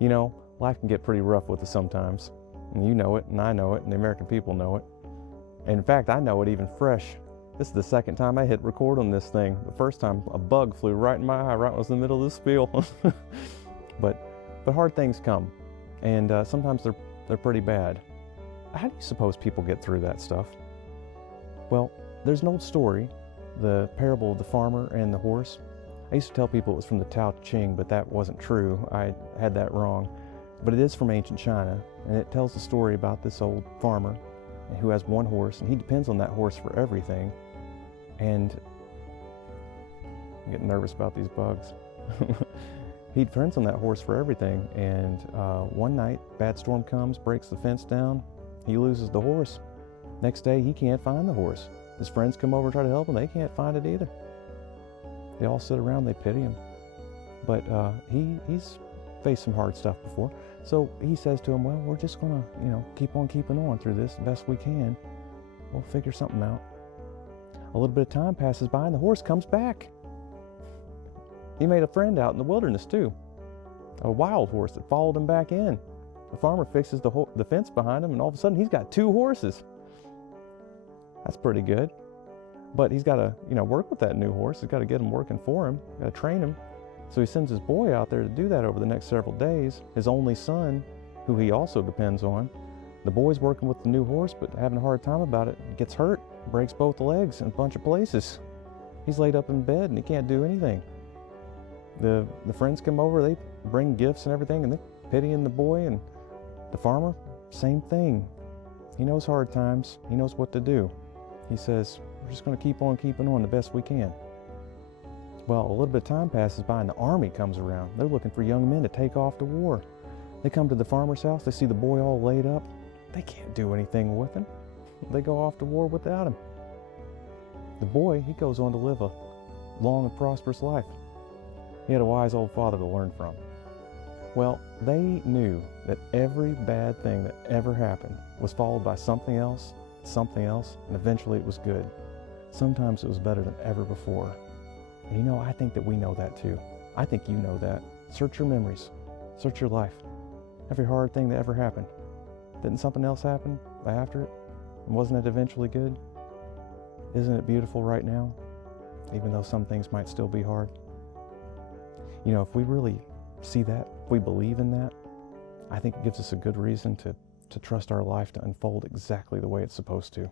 You know, life can get pretty rough with us sometimes. And you know it, and I know it, and the American people know it. And in fact, I know it even fresh. This is the second time I hit record on this thing. The first time, a bug flew right in my eye, right when I was in the middle of the spiel. but hard things come, and sometimes they're pretty bad. How do you suppose people get through that stuff? Well, there's an old story, the parable of the farmer and the horse. I used to tell people it was from the Tao Te Ching, but that wasn't true. I had that wrong. But it is from ancient China, and it tells the story about this old farmer who has one horse, and he depends on that horse for everything. And I'm getting nervous about these bugs. He depends on that horse for everything, and one night, bad storm comes, breaks the fence down, he loses the horse. Next day, he can't find the horse. His friends come over and try to help him, they can't find it either. They all sit around, they pity him. But he's faced some hard stuff before. So he says to him, well, we're just gonna, keep on keeping on through this the best we can. We'll figure something out. A little bit of time passes by and the horse comes back. He made a friend out in the wilderness too. A wild horse that followed him back in. The farmer fixes the fence behind him, and all of a sudden he's got 2 horses. That's pretty good. But he's got to, work with that new horse. He's got to get him working for him. Got to train him. So he sends his boy out there to do that over the next several days. His only son, who he also depends on. The boy's working with the new horse, but having a hard time about it. Gets hurt, breaks both the legs in a bunch of places. He's laid up in bed and he can't do anything. The friends come over, they bring gifts and everything, and they're pitying the boy, and the farmer, same thing. He knows hard times. He knows what to do. He says, we're just going to keep on keeping on the best we can. Well, a little bit of time passes by and the army comes around. They're looking for young men to take off to war. They come to the farmer's house. They see the boy all laid up. They can't do anything with him. They go off to war without him. The boy, he goes on to live a long and prosperous life. He had a wise old father to learn from. Well, they knew that every bad thing that ever happened was followed by something else, and eventually it was good. Sometimes it was better than ever before. And I think that we know that too. I think you know that. Search your memories. Search your life. Every hard thing that ever happened. Didn't something else happen after it? And wasn't it eventually good? Isn't it beautiful right now? Even though some things might still be hard. If we really see that, if we believe in that, I think it gives us a good reason to trust our life to unfold exactly the way it's supposed to.